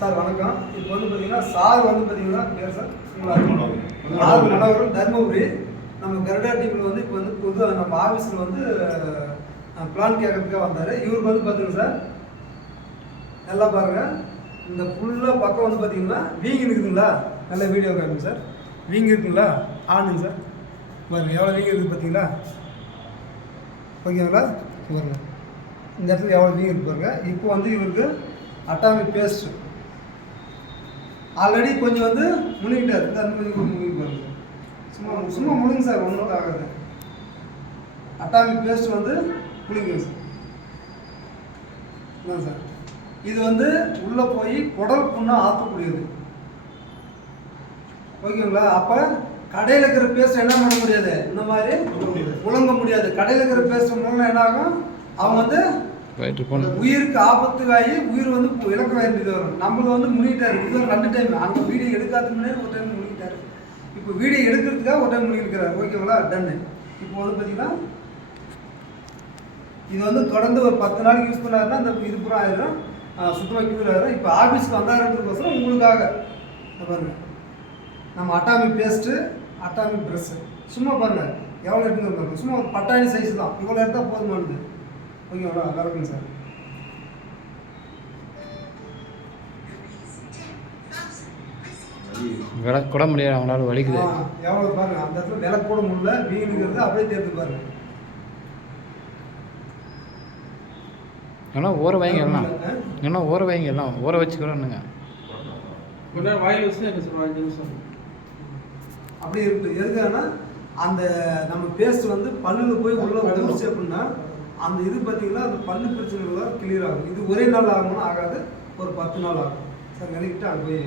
Sir வணக்கம். இப்போ வந்து பார்த்தீங்கன்னா சார் வந்து பார்த்தீங்கன்னா பேர் சார் ஆர் மனோகரன் தர்மபுரி. நம்ம கருடா டீமில் வந்து இப்போ வந்து புது நம்ம ஆஃபீஸில் வந்து பிளான் கேட்கறதுக்காக வந்தார். இவருக்கு வந்து பார்த்தீங்கன்னா சார் நல்லா பாருங்கள், இந்த ஃபுல்லாக பக்கம் வந்து பார்த்தீங்கன்னா வீங்கி இருக்குதுங்களா? நல்ல வீடியோ காமிங்க சார். வீங்கி இருக்குங்களா? ஆனுங்க சார். பாருங்கள் எவ்வளோ வீங்கி இருக்குது பார்த்தீங்களா? ஓகேங்களா? பாருங்க இந்த இடத்துல எவ்வளோ வீங்கி இருக்கு பாருங்க. இப்போ வந்து இவருக்கு அட்டாமிக் பேஸ்ட் ஆல்ரெடி கொஞ்சம் வந்து முழுங்கிட்டார். இந்த முழுங்கி பாருங்க, சும்மா சும்மா முழுங்க சார், ஒன்றும் ஆகாது. அட்டாமிக் பேஸ்ட் வந்து முழுங்குங்க சார். என்ன சார், இது வந்து உள்ளே போய் குடல் புண்ணை ஆற்றக்கூடியது. ஓகேங்களா? அப்போ கடையில் இருக்கிற பேஸ்ட் என்ன பண்ண முடியாது, இந்த மாதிரி முழங்க முடியாது. கடையில் இருக்கிற பேஸ்ட் முழுங்க என்ன ஆகும், அவங்க வந்து உயிருக்கு ஆபத்துக்காகி உயிர் வந்து இழக்க வேண்டியது வரும். நம்மள வந்து முழுகிட்டாரு. இது 2 டைம். அங்கே வீடியோ எடுக்காதுக்கு முன்னாடி ஒரு டைம் முழுகிட்டாரு. இப்போ வீடியோ எடுக்கிறதுக்காக ஒரு டைம் முழுகிருக்கிறார். ஓகேங்களா? டன்னு. இப்போ வந்து பார்த்தீங்கன்னா இது வந்து தொடர்ந்து ஒரு 10 நாளைக்கு யூஸ் பண்ணாருன்னா அந்த இது பூரா ஆயிடும், சுத்தமாக க்யூர் ஆயிடும். இப்போ ஆஃபீஸ்க்கு வந்தாருன்றதுக்கோசரம் உங்களுக்காக பாருங்கள், நம்ம அட்டாமிக் பேஸ்ட்டு, அட்டாமிக் ப்ரெஷ்ஷு சும்மா பாருங்கள் எவ்வளோ எடுத்துங்க பாருங்கள். சும்மா பட்டாணி சைஸ் தான், இவ்வளோ எடுத்தால் போதுமானது. ஓகேங்களா? நல்லா இருக்குங்க சார். விளக்கு கூட முடியாது, அவங்களால வலிக்குது. எவ்வளோ பாருங்கள், அந்த இடத்துல விளக்கு கூட முடியல, வீணுங்கிறது அப்படியே தேர்த்து பாருங்கள். ஏன்னா ஊற வைங்க எல்லாம், ஏன்னா ஊற வைங்க எல்லாம், ஊற வச்சுக்கிறோன்னுங்க. வாயில் வச்சு அப்படி இருக்கு. எதுக்கானா அந்த நம்ம பேஸ்ட் வந்து பல்லில் போய் உள்ள உடம்புச்சு அப்படின்னா அந்த இது பார்த்தீங்கன்னா அந்த பல்லு பிரச்சனைகள் கிளியர் ஆகும். இது ஒரே நாள் ஆகணும்னு ஆகாது, ஒரு 10 நாள் ஆகும் சார். நினைக்கிட்டு அங்கே போய்